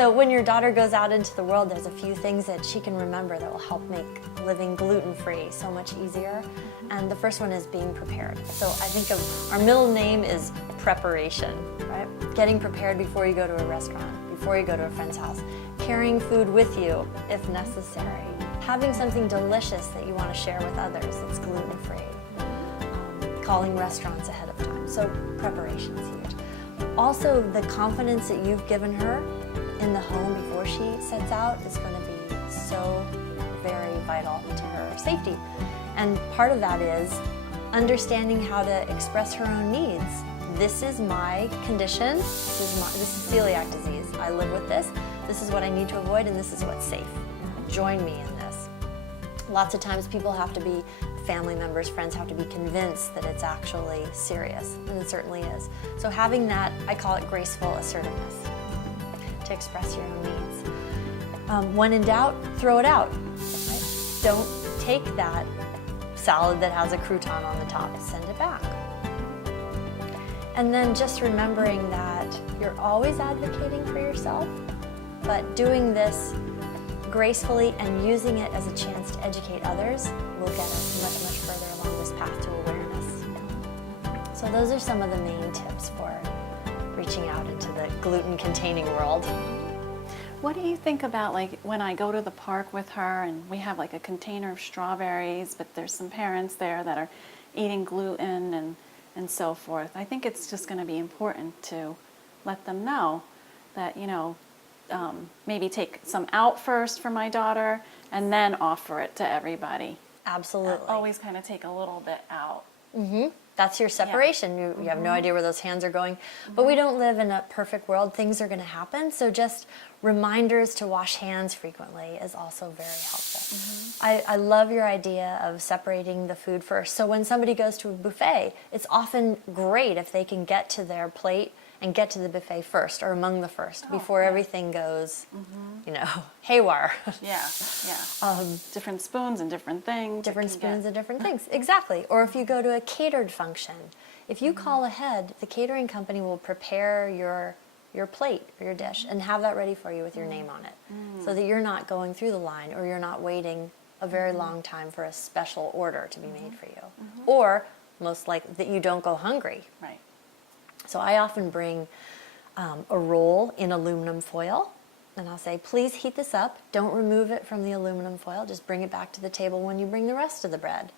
So when your daughter goes out into the world, there's a few things that she can remember that will help make living gluten-free so much easier. And the first one is being prepared. So I think of our middle name is preparation, right? Getting prepared before you go to a restaurant, before you go to a friend's house, carrying food with you if necessary, having something delicious that you want to share with others that's gluten-free, calling restaurants ahead of time. So preparation is huge. Also, the confidence that you've given her in the home before she sets out is going to be so very vital to her safety. And part of that is understanding how to express her own needs. This is my condition, this is celiac disease. I live with this. This is what I need to avoid, and this is what's safe. Join me in this. Lots of times people have to be, family members, friends have to be convinced that it's actually serious, and it certainly is. So having that, I call it graceful assertiveness, to express your own needs. When in doubt, throw it out. Right? Don't take that salad that has a crouton on the top, send it back. And then just remembering that you're always advocating for yourself, but doing this gracefully and using it as a chance to educate others will get us much, much further along this path to awareness. So those are some of the main tips for reaching out into the gluten-containing world. What do you think about, like, when I go to the park with her and we have like a container of strawberries, but there's some parents there that are eating gluten and so forth? I think it's just going to be important to let them know that, you know, maybe take some out first for my daughter and then offer it to everybody. Absolutely. Always kind of take a little bit out. Mm-hmm. That's your separation. Yeah. You have no idea where those hands are going. But we don't live in a perfect world. Things are going to happen. So just reminders to wash hands frequently is also very helpful. I love your idea of separating the food first. So when somebody goes to a buffet, it's often great if they can get to their plate and get to the buffet first or among the first before everything goes, you know, haywire. Yeah. Different spoons and different things. Different spoons and different things, exactly. Or if you go to a catered function, if you call ahead, the catering company will prepare your plate or your dish and have that ready for you with your name on it, so that you're not going through the line or you're not waiting a very long time for a special order to be made for you. Or most likely that you don't go hungry. Right. So I often bring a roll in aluminum foil, and I'll say, please heat this up. Don't remove it from the aluminum foil. Just bring it back to the table when you bring the rest of the bread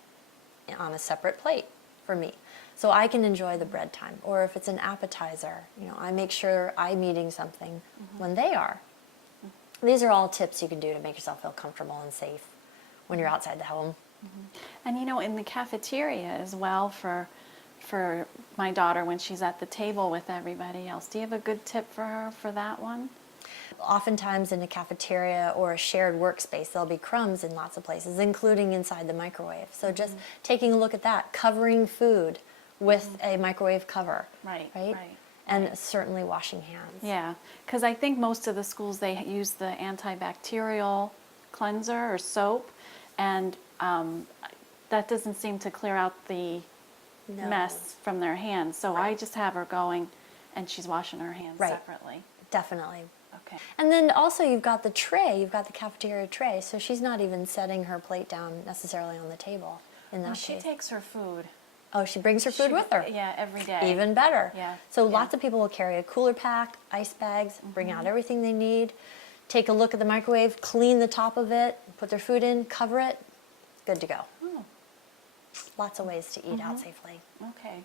on a separate plate for me. So I can enjoy the bread time. Or if it's an appetizer, you know, I make sure I'm eating something when they are. These are all tips you can do to make yourself feel comfortable and safe when you're outside the home. And you know, in the cafeteria as well for my daughter when she's at the table with everybody else. Do you have a good tip for her for that one? Oftentimes in a cafeteria or a shared workspace, there'll be crumbs in lots of places, including inside the microwave. So just taking a look at that, covering food with a microwave cover. Right. And certainly washing hands. Yeah, because I think most of the schools, they use the antibacterial cleanser or soap, and that doesn't seem to clear out the mess from their hands. So I just have her going and she's washing her hands separately. Definitely. Okay. And then also you've got the tray, you've got the cafeteria tray, so she's not even setting her plate down necessarily on the table in that case. She takes her food. Oh, she brings her food with her? Yeah, every day. Even better. Yeah. So lots of people will carry a cooler pack, ice bags, bring out everything they need, take a look at the microwave, clean the top of it, put their food in, cover it, good to go. Lots of ways to eat out safely. Okay.